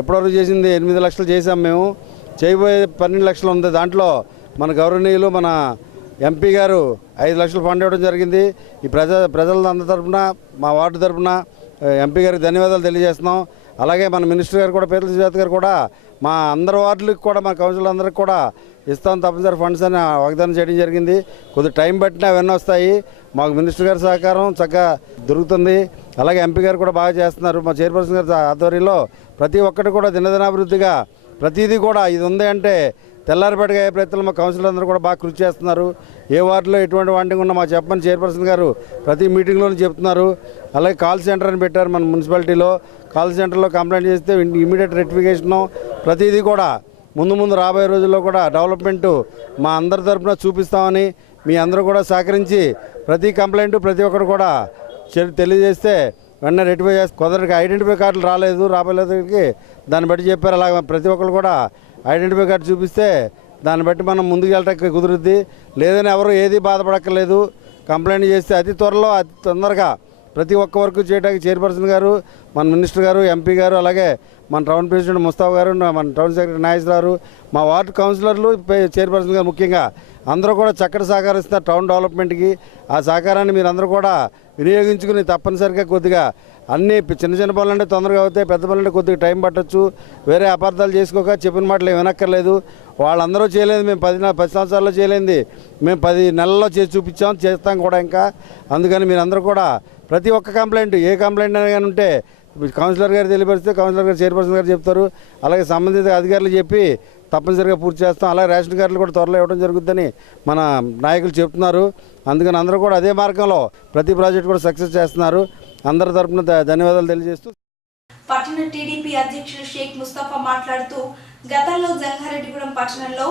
ఎప్పటివరకు చేసింది 8 లక్షలు చేసాం మేము. చేయబోయే 12 లక్షలు ఉంది. దాంట్లో మన గౌరవనీయులు మన ఎంపీ గారు 5 లక్షలు ఫండ్ ఇవ్వడం జరిగింది. ఈ ప్రజలందరి తరఫున మా వార్డు తరఫున ఎంపీ గారికి ధన్యవాదాలు తెలియజేస్తున్నాం. అలాగే మన మినిస్టర్ గారు కూడా పేర్ల సుజాత గారు కూడా మా అందరి వార్డులకు కూడా మా కౌన్సిల్ అందరికి కూడా ఇస్తాం తప్పనిసరి ఫండ్స్ అని వాగ్దానం చేయడం జరిగింది. కొద్దిగా టైం పట్టినా అవన్నీ వస్తాయి. మాకు మినిస్టర్ గారి సహకారం చక్కగా దొరుకుతుంది. అలాగే ఎంపీ గారు కూడా బాగా చేస్తున్నారు. మా చైర్పర్సన్ గారి ఆధ్వర్యంలో ప్రతి ఒక్కటి కూడా దినదినాభివృద్ధిగా ప్రతిదీ కూడా ఇది ఉంది అంటే తెల్లారిపేటగా అయ్యే ప్రయత్నాలు మా కౌన్సిలర్ అందరూ కూడా బాగా కృషి చేస్తున్నారు. ఏ వార్డులో ఎటువంటి వాంటింగ్ ఉన్నా మా చెప్పని చైర్పర్సన్ గారు ప్రతి మీటింగ్లోనూ చెప్తున్నారు. అలాగే కాల్ సెంటర్ అని పెట్టారు మన మున్సిపాలిటీలో. కాల్ సెంటర్లో కంప్లైంట్ చేస్తే ఇమీడియట్ రెక్టిఫికేషను ప్రతిదీ కూడా ముందు రాబోయే రోజుల్లో కూడా డెవలప్మెంటు మా అందరి తరఫున చూపిస్తామని మీ అందరూ కూడా సహకరించి ప్రతి కంప్లైంట్ ప్రతి ఒక్కరు కూడా తెలియజేస్తే వెంటనే రెక్టిఫై చేస్తే కొందరికి ఐడెంటిఫై కార్డులు రాబోయేకి దాన్ని బట్టి చెప్పారు. అలాగే ప్రతి ఒక్కరు కూడా ఐడెంటిఫై కార్డు చూపిస్తే దాన్ని బట్టి మనం ముందుకు వెళ్ళటానికి కుదురుద్ది. లేదని ఎవరు ఏది బాధపడక్కర్లేదు. కంప్లైంట్ చేస్తే అతి త్వరలో అతి తొందరగా ప్రతి ఒక్క వర్క్ చేయడానికి చైర్పర్సన్ గారు మన మినిస్టర్ గారు ఎంపీ గారు అలాగే మన టౌన్ ప్రెసిడెంట్ ముస్తాఫా గారు మన టౌన్ సెక్రటరీ నాగేశ్వరరావు మా వార్డు కౌన్సిలర్లు చైర్పర్సన్ గారు ముఖ్యంగా అందరూ కూడా చక్కటి సహకరిస్తున్నారు టౌన్ డెవలప్మెంట్కి. ఆ సహకారాన్ని మీరు అందరూ కూడా వినియోగించుకుని తప్పనిసరిగా కొద్దిగా అన్నీ చిన్న పనులు అంటే తొందరగా అవుతాయి. పెద్ద పనులు అంటే కొద్దిగా టైం పట్టచ్చు. వేరే అపార్థాలు చేసుకోక చెప్పిన మాటలు ఏమి వినక్కర్లేదు. వాళ్ళందరూ చేయలేదు. మేము 10 సంవత్సరాల్లో చేయలేంది మేము 10 నెలల్లో చేసి చూపించాం, చేస్తాం కూడా ఇంకా. అందుకని మీరు అందరూ కూడా ప్రతి ఒక్క కంప్లైంట్ ఏ కంప్లైంట్ అయినా కానీ ఉంటే కౌన్సిలర్ గారు తెలియపరిస్తే కౌన్సిలర్ గారు చైర్పర్సన్ గారు చెప్తారు. అలాగే సంబంధిత అధికారులు చెప్పి తప్పనిసరిగా పూర్తి చేస్తాం. అలాగే రేషన్ కార్డులు కూడా త్వరలో ఇవ్వడం జరుగుతుందని మన నాయకులు చెప్తున్నారు. అందుకని అందరూ కూడా అదే మార్గంలో ప్రతి ప్రాజెక్ట్ కూడా సక్సెస్ చేస్తున్నారు. అందరి తరఫున ధన్యవాదాలు తెలియజేస్తూ పట్టణ టీడీపీ అధ్యక్షుడు షేక్ ముస్తఫా మాట్లాడుతూ గతంలో జంగారెడ్డిగూడెం పట్టణంలో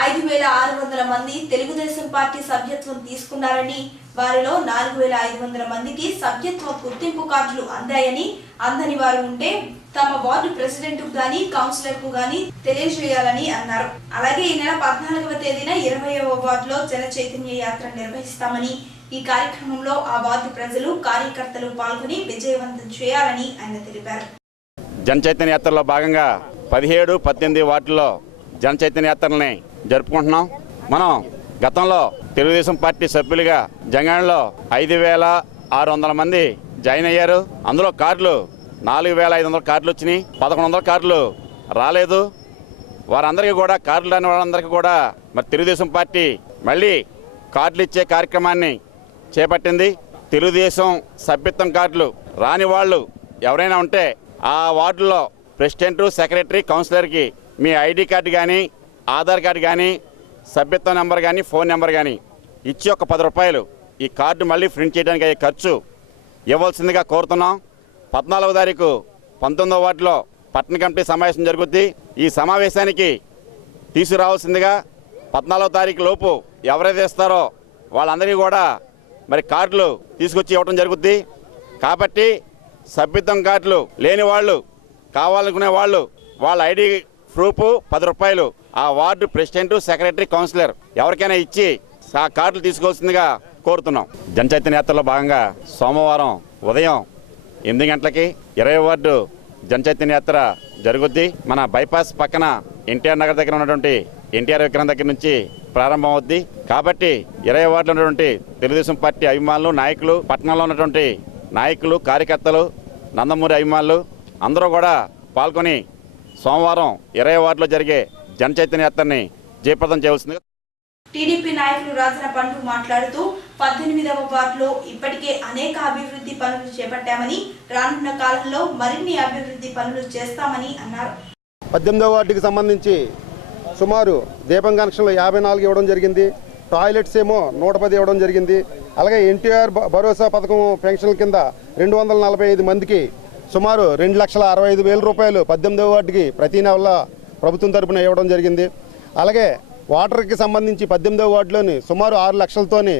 5,600 మంది తెలుగుదేశం పార్టీ సభ్యత్వం తీసుకున్నారని, వారిలో 4,500 మందికి సభ్యత్వ గుర్తింపు కార్డులు అందాయని, అందని వారు ఉంటే తమ వార్డు ప్రెసిడెంట్ కు గాని కౌన్సిలర్ కు గాని తెలియజేయాలని అన్నారు. అలాగే ఈ నెల 14వ తేదీన 20వ వార్డులో జన చైతన్య యాత్ర నిర్వహిస్తామని, ఈ కార్యక్రమంలో ఆ వార్డు ప్రజలు కార్యకర్తలు పాల్గొని విజయవంతం చేయాలని ఆయన తెలిపారు. జన చైతన్య యాత్రలో భాగంగా 17, 18 వార్డుల్లో జన చైతన్య యాత్రల్ని జరుపుకుంటున్నాం. మనం గతంలో తెలుగుదేశం పార్టీ సభ్యులుగా జంగాణలో 5,600 మంది జాయిన్ అయ్యారు. అందులో కార్డులు 4,500 కార్డులు వచ్చినాయి. 1,100 కార్డులు రాలేదు. వారందరికీ కూడా కార్డులు రాని వాళ్ళందరికీ కూడా మరి తెలుగుదేశం పార్టీ మళ్ళీ కార్డులు ఇచ్చే కార్యక్రమాన్ని చేపట్టింది. తెలుగుదేశం సభ్యత్వం కార్డులు రాని వాళ్ళు ఎవరైనా ఉంటే ఆ వార్డులో ప్రెసిడెంట్, సెక్రటరీ, కౌన్సిలర్కి మీ ఐడి కార్డు కానీ ఆధార్ కార్డు కానీ సభ్యత్వ నెంబర్ కానీ ఫోన్ నెంబర్ కానీ ఇచ్చి ఒక 10 రూపాయలు ఈ కార్డు మళ్ళీ ప్రింట్ చేయడానికి అయ్యే ఖర్చు ఇవ్వాల్సిందిగా కోరుతున్నాం. 14వ తారీఖు 19వ వార్డులో పట్టణ కమిటీ సమావేశం జరుగుద్ది. ఈ సమావేశానికి తీసుకురావాల్సిందిగా 14వ తారీఖు లోపు ఎవరైతే ఇస్తారో వాళ్ళందరికీ కూడా మరి కార్డులు తీసుకొచ్చి ఇవ్వడం జరుగుద్ది. కాబట్టి సభ్యత్వం కార్డులు లేని వాళ్ళు కావాలనుకునే వాళ్ళు వాళ్ళ ఐడి ప్రూఫ్ 10 రూపాయలు ఆ వార్డు ప్రెసిడెంట్, సెక్రటరీ, కౌన్సిలర్ ఎవరికైనా ఇచ్చి ఆ కార్డులు తీసుకోవాల్సిందిగా కోరుతున్నాం. జన చైతన్య యాత్రలో భాగంగా సోమవారం ఉదయం 8 గంటలకి 20వ వార్డు జన చైతన్య యాత్ర జరుగుద్ది. మన బైపాస్ పక్కన ఎన్టీఆర్ నగర్ దగ్గర ఉన్నటువంటి ఎన్టీఆర్ విగ్రహం దగ్గర నుంచి ప్రారంభం అవుద్ది. కాబట్టి 20వ వార్డులో ఉన్నటువంటి తెలుగుదేశం పార్టీ అభిమానులు, నాయకులు, పట్టణంలో ఉన్నటువంటి నాయకులు, కార్యకర్తలు, నందమూరి అభిమానులు అందరూ కూడా పాల్గొని సోమవారం 20వ వార్డులో జరిగే జన చైతన్య యాత్రని జయప్రదం చేయవలసిందిగా టీడీపీ నాయకులు రాజన పండు మాట్లాడుతూ 18వ వార్డులో ఇప్పటికే అనేక అభివృద్ధి పనులు చేపట్టామని, రానున్న కాలంలో మరిన్ని అభివృద్ధి పనులు చేస్తామని అన్నారు. 18వ వార్డుకి సంబంధించి సుమారు దీపం కనెక్షన్లు 54 ఇవ్వడం జరిగింది. టాయిలెట్స్ ఏమో 110 ఇవ్వడం జరిగింది. అలాగే ఎన్టీఆర్ భరోసా పథకం పెన్షన్ల కింద 245 మందికి సుమారు 2,65,000 రూపాయలు 18వ వార్డుకి ప్రతి నెల ప్రభుత్వం తరపున ఇవ్వడం జరిగింది. అలాగే వాటర్కి సంబంధించి 18వ వార్డులోని సుమారు 6 లక్షలతోని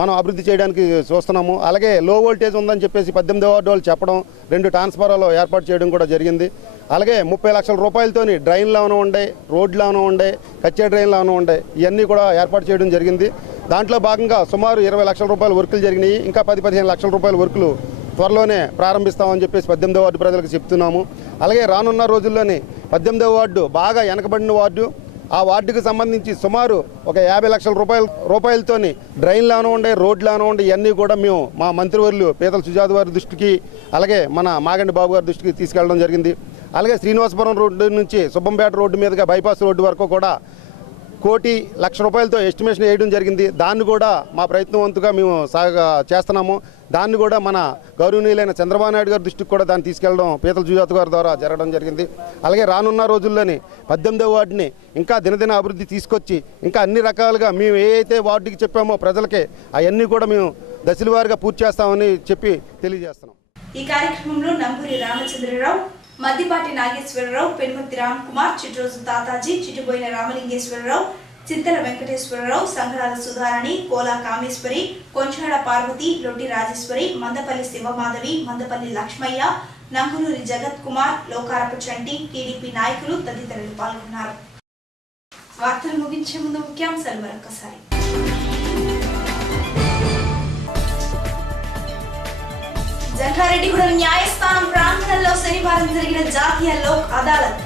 మనం అభివృద్ధి చేయడానికి చూస్తున్నాము. అలాగే లో వోల్టేజ్ ఉందని చెప్పేసి 18వ వార్డు వాళ్ళు చెప్పడం 2 ట్రాన్స్ఫార్మర్లు ఏర్పాటు చేయడం కూడా జరిగింది. అలాగే 30 లక్షల రూపాయలతోని డ్రైన్లు ఉండే, రోడ్లు ఉండే, కచ్చే డ్రైన్లు ఉండే, ఇవన్నీ కూడా ఏర్పాటు చేయడం జరిగింది. దాంట్లో భాగంగా సుమారు 20 లక్షల రూపాయల వర్కులు జరిగినాయి. ఇంకా 10-15 లక్షల రూపాయల వర్కులు త్వరలోనే ప్రారంభిస్తామని చెప్పేసి 18వ వార్డు ప్రజలకు చెప్తున్నాము. అలాగే రానున్న రోజుల్లోనే 18వ వార్డు బాగా వెనకబడిన వార్డు. ఆ వార్డుకు సంబంధించి సుమారు ఒక 50 లక్షల రూపాయలతోని డ్రైన్లు ఉండే, రోడ్లు ఉండే, ఇవన్నీ కూడా మేము మా మంత్రివర్యులు పీతల సుజాత వారి దృష్టికి, అలాగే మన మాగంటి బాబు గారి దృష్టికి తీసుకెళ్లడం జరిగింది. అలాగే శ్రీనివాసపురం రోడ్డు నుంచి సుబ్బంపేట రోడ్డు మీదుగా బైపాస్ రోడ్డు వరకు కూడా 1,00,00,000 రూపాయలతో ఎస్టిమేషన్ వేయడం జరిగింది. దాన్ని కూడా మా ప్రయత్నవంతుగా మేము చేస్తున్నాము. దాన్ని కూడా మన గౌరవనీయులైన చంద్రబాబు నాయుడు గారి దృష్టికి కూడా దాన్ని తీసుకెళ్లడం పీతల సుజాత గారి ద్వారా జరగడం జరిగింది. అలాగే రానున్న రోజుల్లోని 18వ వార్డుని ఇంకా దినదిన అభివృద్ధి తీసుకొచ్చి ఇంకా అన్ని రకాలుగా మేము ఏదైతే వార్డుకి చెప్పామో ప్రజలకి అవన్నీ కూడా మేము దశల వారీగా పూర్తి చేస్తామని చెప్పి తెలియజేస్తున్నాం. ఈ కార్యక్రమంలో నంబూరి రామచంద్రరావు, మద్దిపాటి నాగేశ్వరరావు, పెనుమతి రామ్ కుమార్, చిట్రోజు తాతాజీ, చిట్టుబోయిన రామలింగేశ్వరరావు, చింతల వెంకటేశ్వరరావు, సంగరాల సుధారాణి, కోలా కామేశ్వరి, కొంచాడ పార్వతి, లొడ్డి రాజేశ్వరి, మందపల్లి శివమాధవి, మందపల్లి లక్ష్మయ్య, నంగులూరి జగత్ కుమార్, లోకారపు చంటి, టీడీపీ నాయకులు తదితరులు పాల్గొన్నారు. వార్తలు ముగించే ముందు ముఖ్యాంశాలు మరొకసారి. జంగారెడ్డిగూడెం న్యాయస్థానం ప్రాంగణంలో శనివారం జరిగిన జాతీయ లోక్ అదాలత్.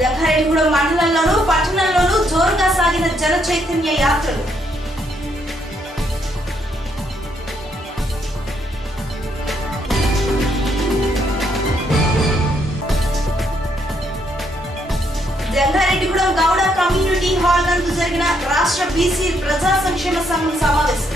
జంగారెడ్డిగూడెం మండలంలోనూ పట్టణంలోనూ జోరుగా సాగిన జన చైతన్య యాత్రలు. జంగారెడ్డిగూడెం గౌడ కమ్యూనిటీ హాల్ నందు జరిగిన రాష్ట్ర బీసీ ప్రజా సంక్షేమ సంఘం సమావేశం.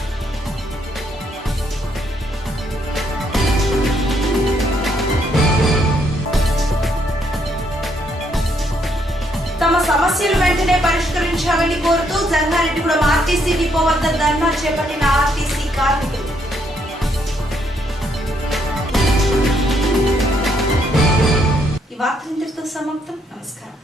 తమ సమస్యలు వెంటనే పరిష్కరించాలని కోరుతూ జంగారెడ్డిగూడెం ఆర్టీసీ డిపో వద్ద ధర్నా చేపట్టిన ఆర్టీసీ కార్మికులు. ఈ వార్తలు ఇంతటితో సమాప్తం. నమస్కారం.